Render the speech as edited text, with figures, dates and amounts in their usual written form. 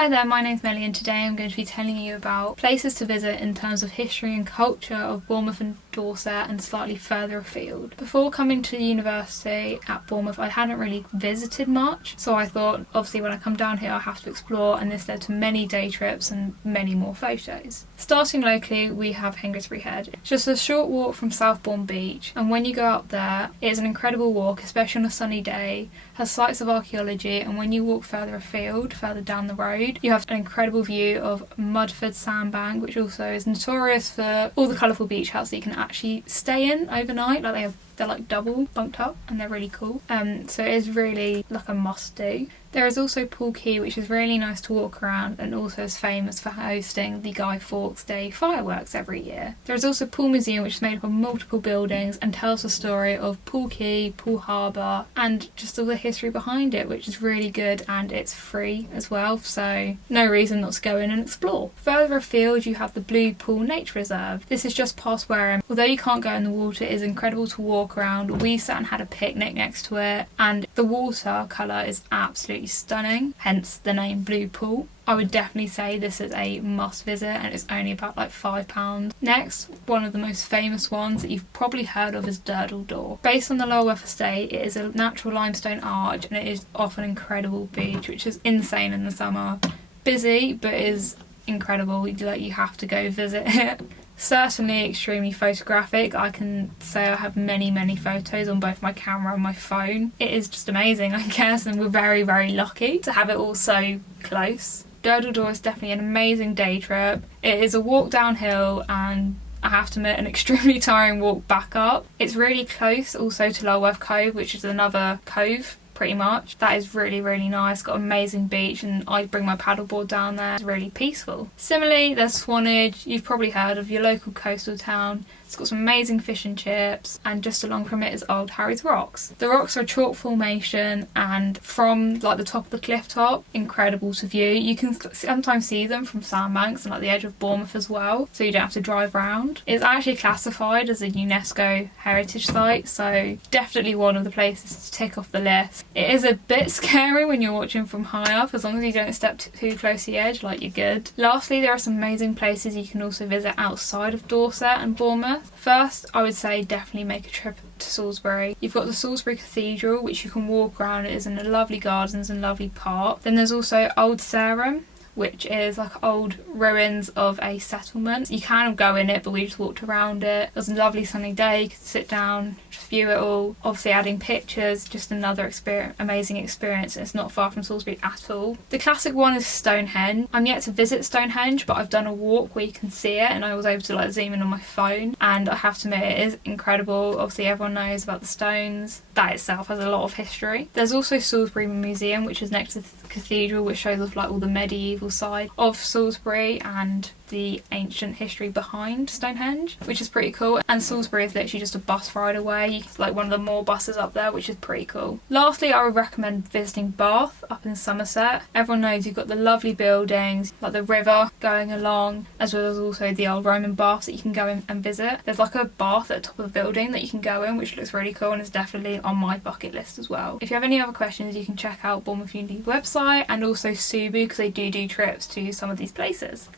Hi there, my name's Melly and today I'm going to be telling you about places to visit in terms of history and culture of Bournemouth and Dorset and slightly further afield. Before coming to university at Bournemouth I hadn't really visited much, so I thought obviously when I come down here I have to explore, and this led to many day trips and many more photos. Starting locally we have Hengistbury Head. It's just a short walk from Southbourne Beach, and when you go up there it's an incredible walk, especially on a sunny day, has sites of archaeology, and when you walk further afield, further down the road, you have an incredible view of Mudford Sandbank, which also is notorious for all the colourful beach huts that you can actually stay in overnight. They're like double bunked up and they're really cool. So it is really like a must do. There is also Pool Quay, which is really nice to walk around and also is famous for hosting the Guy Fawkes Day fireworks every year. There is also Pool Museum, which is made up of multiple buildings and tells the story of Pool Quay, Pool Harbour, and just all the history behind it, which is really good, and it's free as well, so no reason not to go in and explore. Further afield you have the Blue Pool Nature Reserve. This is just past Wareham. Although you can't go in the water, it is incredible to walk around. We sat and had a picnic next to it, and the water colour is absolutely stunning, hence the name Blue Pool. I would definitely say this is a must visit, and it's only about like £5. Next, one of the most famous ones that you've probably heard of is Durdle Door. Based on the Lulworth estate, it is a natural limestone arch and it is off an incredible beach, which is insane in the summer. Busy, but is incredible. You have to go visit it. Certainly extremely photographic. I can say I have many photos on both my camera and my phone. It is just amazing, I guess, and we're very lucky to have it all so close. Durdle Door is definitely an amazing day trip. It is a walk downhill and I have to admit an extremely tiring walk back up. It's really close also to Lulworth Cove, which is another cove pretty much. That is really nice, got an amazing beach, and I bring my paddleboard down there. It's really peaceful. Similarly, there's Swanage. You've probably heard of your local coastal town. It's got some amazing fish and chips, and just along from it is Old Harry's Rocks. The rocks are a chalk formation, and from like the top of the cliff top, incredible to view. You can sometimes see them from sandbanks and like the edge of Bournemouth as well, so you don't have to drive around. It's actually classified as a UNESCO heritage site, so definitely one of the places to tick off the list. It is a bit scary when you're watching from high up. As long as you don't step too close to the edge, like, you're good. Lastly, there are some amazing places you can also visit outside of Dorset and Bournemouth. First, I would say definitely make a trip to Salisbury. You've got the Salisbury Cathedral, which you can walk around. It is in a lovely gardens and lovely park. Then there's also Old Sarum, which is like old ruins of a settlement. You can go in it, but we just walked around it. It was a lovely sunny day, you could sit down, just view it all. Obviously adding pictures, just another amazing experience, and it's not far from Salisbury at all. The classic one is Stonehenge. I'm yet to visit Stonehenge, but I've done a walk where you can see it, and I was able to like zoom in on my phone, and I have to admit it is incredible. Obviously everyone knows about the stones. That itself has a lot of history. There's also Salisbury Museum, which is next to the cathedral, which shows off like all the medieval side of Salisbury and the ancient history behind Stonehenge, which is pretty cool. And Salisbury is literally just a bus ride away, like one of the more buses up there, which is pretty cool. Lastly, I would recommend visiting Bath up in Somerset. Everyone knows you've got the lovely buildings, like the river going along, as well as also the old Roman baths that you can go in and visit. There's like a bath at the top of the building that you can go in, which looks really cool and is definitely on my bucket list as well. If you have any other questions, you can check out Bournemouth Uni website and also Subu, because they do trips to some of these places.